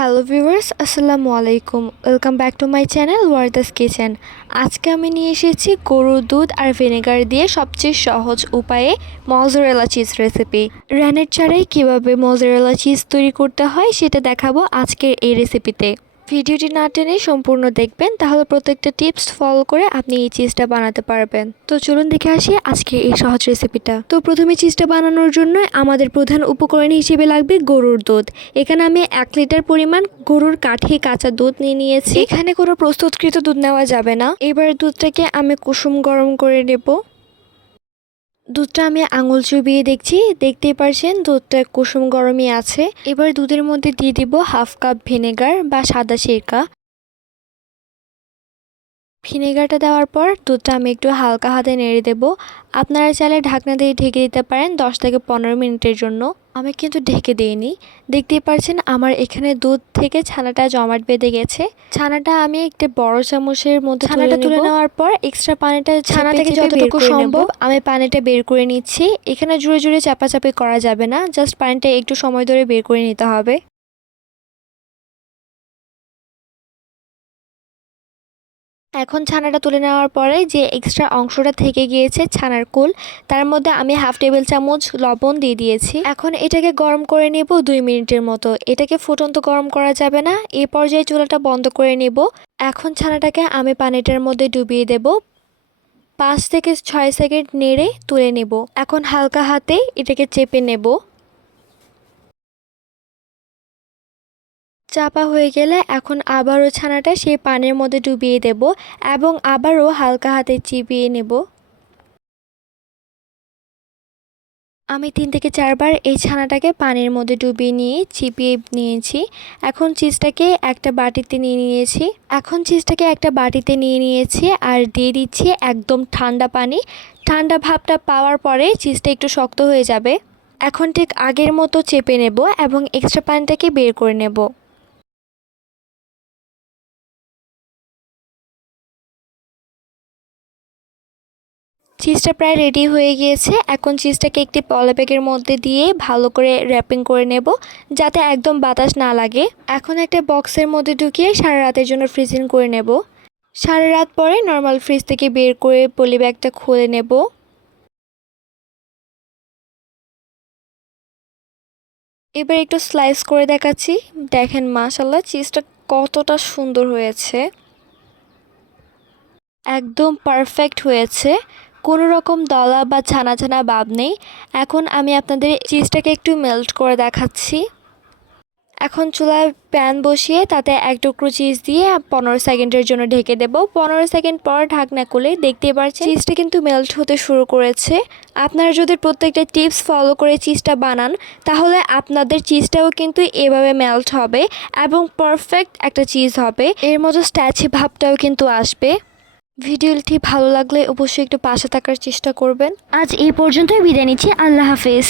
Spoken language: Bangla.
হ্যালো ভিউয়ার্স, আসসালামু আলাইকুম। Welcome back to my channel Warda's kitchen. আজকে আমি নিয়ে এসেছি গরুর দুধ আর ভিনেগার দিয়ে সবচেয়ে সহজ উপায়ে মজারেলা চিজ রেসিপি। র্যানেট ছাড়াই কীভাবে মজারেলা চিজ তৈরি করতে হয় সেটা দেখাবো আজকের এই রেসিপিতে। ভিডিওটি না টেনে সম্পূর্ণ দেখবেন, তাহলে প্রত্যেকটা টিপস ফলো করে আপনি এই চিজটা বানাতে পারবেন। তো চলুন দেখে আসি আজকে এই সহজ রেসিপিটা। তো প্রথমে চিজটা বানানোর জন্য আমাদের প্রধান উপকরণ হিসেবে লাগবে গরুর দুধ। এখানে আমি 1 লিটার পরিমাণ গরুর কাঠি কাঁচা দুধ নিয়েছি। এখানে কোনো প্রস্তুতকৃত দুধ নেওয়া যাবে না। এবার দুধটাকে আমি কুসুম গরম করে নেব। দুধটা আমি আঙুল চুবিয়ে দেখতেই পারছেন দুধটা কুসুম গরমই আছে। এবার দুধের মধ্যে দিয়ে দিব 1/2 কাপ ভিনেগার বা সাদা সিরকা। ভিনেগারটা দেওয়ার পর দুধটা আমি একটু হালকা হাতে নেড়ে দেব। আপনারা চাইলে ঢাকনা দিয়ে ঢেকে দিতে পারেন 10 থেকে 15 মিনিটের জন্য। আমি কিন্তু ঢেকে দিইনি। দেখতেই পাচ্ছেন আমার এখানে দুধ থেকে ছানাটা জমাট বেঁধে গেছে। ছানাটা আমি একটা বড় চামচের মধ্যে তুলে নেওয়ার পর এক্সট্রা পানিটা ছানা থেকে যতটুকু সম্ভব আমি পানিটা বের করে নিচ্ছি। এখানে জোরে জোরে চাপাচাপি করা যাবে না, জাস্ট পানিটা একটু সময় ধরে বের করে নিতে হবে। এখন ছানাটা তুলে নেওয়ার পরে যে এক্সট্রা অংশটা থেকে গিয়েছে ছানার কুল, তার মধ্যে আমি 1/2 টেবিল চামচ লবণ দিয়ে দিয়েছি। এখন এটাকে গরম করে নেব 2 মিনিটের মতো। এটাকে ফুটন্ত গরম করা যাবে না, এই পর্যায়ে চুলাটা বন্ধ করে নেব। এখন ছানাটাকে আমি পানিটার মধ্যে ডুবিয়ে দেব। 5 থেকে 6 সেকেন্ড নেড়ে তুলে নেব। এখন হালকা হাতে এটাকে চেপে নেব। চাপা হয়ে গেলে এখন আবারও ছানাটা সেই পানির মধ্যে ডুবিয়ে দেব এবং আবারও হালকা হাতে চিবিয়ে নেব। আমি 3 থেকে 4 বার এই ছানাটাকে পানির মধ্যে ডুবিয়ে নিয়ে চিবিয়ে নিয়েছি। এখন চিজটাকে একটা বাটিতে নিয়ে নিয়েছি আর দিয়ে দিচ্ছি একদম ঠান্ডা পানি। ঠান্ডা ভাবটা পাওয়ার পরে চিজটা একটু শক্ত হয়ে যাবে। এখন ঠিক আগের মতো চেপে নেব এবং এক্সট্রা পানিটাকে বের করে নেব। চিজটা প্রায় রেডি হয়ে গিয়েছে। এখন চিজটাকে একটি পলিব্যাগের মধ্যে দিয়ে ভালো করে র্যাপিং করে নেব, যাতে একদম বাতাস না লাগে। এখন একটা বক্সের মধ্যে ঢুকিয়ে সারা রাতের জন্য ফ্রিজিং করে নেব। সারা রাত পরে নর্মাল ফ্রিজ থেকে বের করে পলিব্যাগটা খুলে নেব। এবার একটু স্লাইস করে দেখাচ্ছি। দেখেন মাশাআল্লাহ চিজটা কতটা সুন্দর হয়েছে, একদম পারফেক্ট হয়েছে। কোনো রকম দলা বা ছানা ছানা ভাব নেই। এখন আমি আপনাদের চিজটাকে একটু মেল্ট করে দেখাচ্ছি। এখন চুলায় প্যান বসিয়ে তাতে 1 টুকরো চিজ দিয়ে 15 সেকেন্ডের জন্য ঢেকে দেব। 15 সেকেন্ড পর ঢাকনা খুলে দেখতে পাচ্ছেন চিজটা কিন্তু মেল্ট হতে শুরু করেছে। আপনারা যদি প্রত্যেকটা টিপস ফলো করে চিজটা বানান, তাহলে আপনাদের চিজটাও কিন্তু এভাবে মেল্ট হবে এবং পারফেক্ট একটা চিজ হবে। এর মতো স্ট্যাচি ভাবটাও কিন্তু আসবে। ভিডিওটি ভালো লাগলে অবশ্যই একটু পাশে থাকার চেষ্টা করবেন। আজ এই পর্যন্তই বিদায় নিচ্ছি। আল্লাহ হাফেজ।